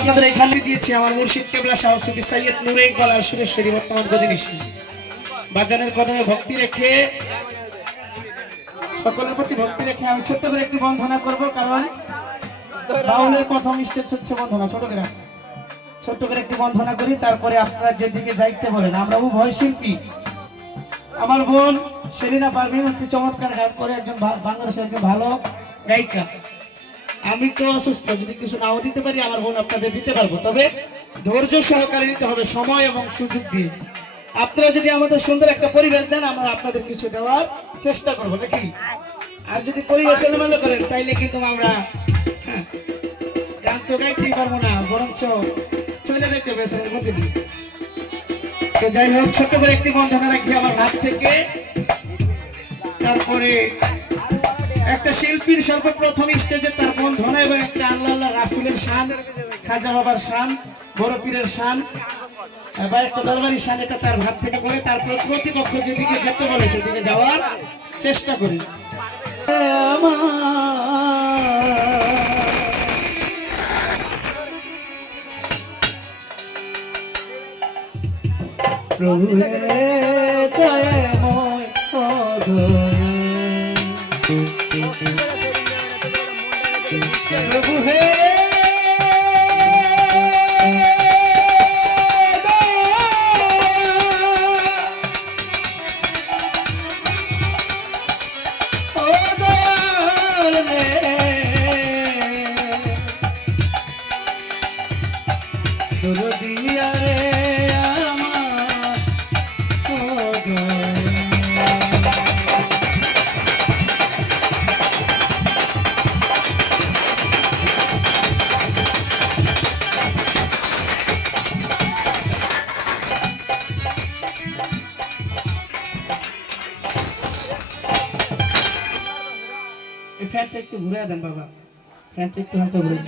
আপনাদের এখানে দিয়েছি আমার মুর্শিদ কেবলা শাহ সুফি সৈয়দ নূরে ইকবাল আর সুরেশ্বরী বর্তমান গদিনিশী বাজানের কদমে ভক্তি রেখে সকলের প্রতি ভক্তি রেখে আমি ছোট্ট করে একটি বন্ধনা করব, কারণ বাউলের প্রথম স্টেজ হচ্ছে বন্ধনা। ছোট্ট করে একটি বন্ধনা করি, তারপরে আপনারা যেদিকে যাইতে বলেন। আমরা উভয় শিল্পী। আমার বোন সেলিনা পারভিন অতি চমৎকার গান করে, একজন বাংলাদেশের একজন ভালো গায়িকা। আমি তো অসুস্থ, যদি কিছু নাও দিতে পারি আমার বোন আপনাদের দিতে পারবো, তবে ধৈর্য সহকারে নিতে হবে, সময় এবং সুযোগ দিয়ে। আপনারা যদি আমাদের সুন্দর একটা পরিবেশ দেন, আমরা আপনাদের কিছু দেওয়ার চেষ্টা করবো নাকি। আর যদি পরিবেশ এলোমেলো করেন তাইলে কিন্তু আমরা গান তো গাইতেই পারবো না, বরঞ্চ চলে যেতে হবে এর মধ্যে দিয়ে। তো যাই হোক, ছোট্ট করে একটি বন্ধনা রাখি আমার হাত থেকে। তারপরে একটা শিল্পীর সর্বপ্রথম স্টেজে তার বন্ধনা এবং একটা আল্লাহ রাসুলের শান, খাজা বাবার শান, বড় পীরের শান বা একটা দরবারি শান, এটা তার হাত থেকে করে তারপর প্রতিপক্ষ যেদিকে যেতে বলে সেদিকে যাওয়ার চেষ্টা করি। প্রভু প্রভু হে দিয়া রে ফ্যানটা একটু ঘুরে দেন বাবা, ফ্যানটা একটু হালকা ঘুরে